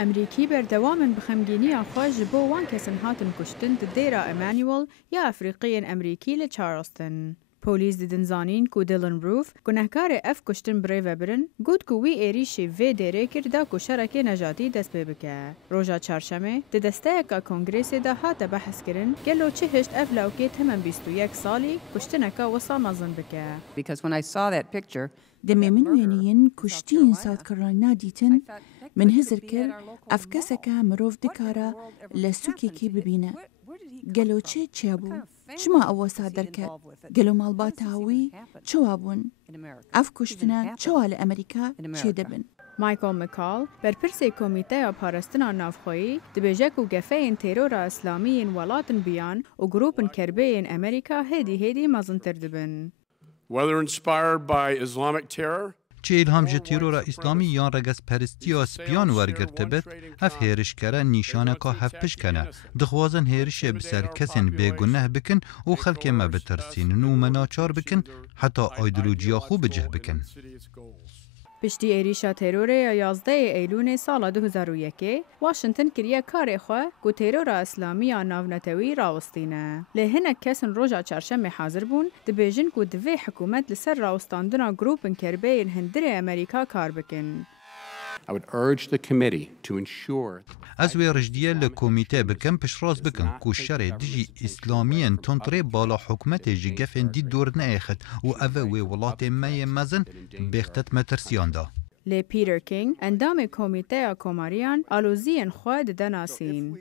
امریکی بردوام بخمگینی خواج بو وان کسن هاتن کشتن دیرا امانوئل یا افریقی امریکی لچارلستن. پلیس دیدن زانین کو دیلن روف گناهکار اف کشتن بری وبرن گود کو وی ایریشی و دیره کرد کو شرک نجاتی دست ببکه. روزا چهارشنبه د دسته کا کنگرس ده هات بحث کردن گلو چه هشت اف لوکی تمن 21 سالی کشتنکا وسا مزن بکه. Because when I saw that picture, دمی من وینین کشتین ساد کرانا دیتن من هزر کر افکسکه مروف دکارا لسوکی کی ببینه. گلو چه بو؟ چما او صادر کرد؟ گلو مالباتاوی چوا بون؟ اف کشتنه چوال امریکا چه دبن؟ مایکل مکال برپرسی کمیته پارستنا نافخویی دبیجه کو گفه ترور اسلامی ولاتن بیان و گروپن کربه امریکا هدی مزنتر دبن. Whether inspired by Islamic terror, چه الهام جه تیرورا اسلامی یا رگز پرستی و سپیان ورگرته بد اف هیرش کره نیشانه که هفپش کنه دخوازن هیرش بسر کسین بیگنه بکن و خلک ما بترسین و مناچار بکن حتی ایدئولوژیا خوب جه بکن. پشتی ایریشا ترور 11 ایلون سال 2001 واشنطن کریه کار خو کو ترور اسلامی ناونتوی راوستینه. لهنه کسن روزا چهارشنبه حاضر بون د بیژن کو دوی حکومت لسر راوستاندنا گروپن کربه هندره امریکا کار بکن. I would urge the committee to ensure از وی رجدیه لکومیته بکن پشراز بکن کو شر دیجی اسلامیان تنطره بالا حکومت جگفن دی دور نایخد و اوه وی ولات مای مزن بختت مترسیان دا. لی پیتر کینگ اندام کمیته کماریان آلوزین خود دناسین.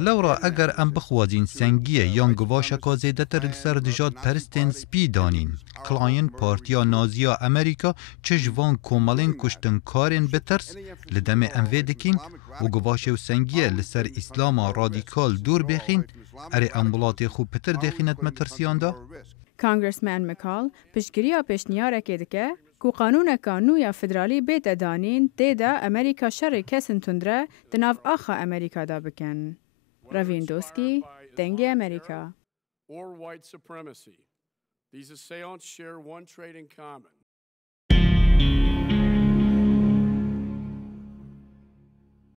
لورا اگر ام بخوازین سنگیه یان گواشا که زیده تر لسر دجاد پرستین سپی دانین. کلاین پارتیا نازیا امریکا چجوان کومالین کشتن کارین بترس لدم اموه دکین و گواشا و سنگیه لسر اسلام رادیکال دور بخین اره امبولات خوب پتر دخینت مترسیان دا؟ کانگرسمن مکال پشگیریا پشنیاره که دکه کو قانون کانویا فدرالی بیت دانین دیده امریکا شر کسن تندره دناف آخا امریکا دا بکن. راویندوسکی، دنگ امریکا. or white supremacy. These assailants share one trait in common.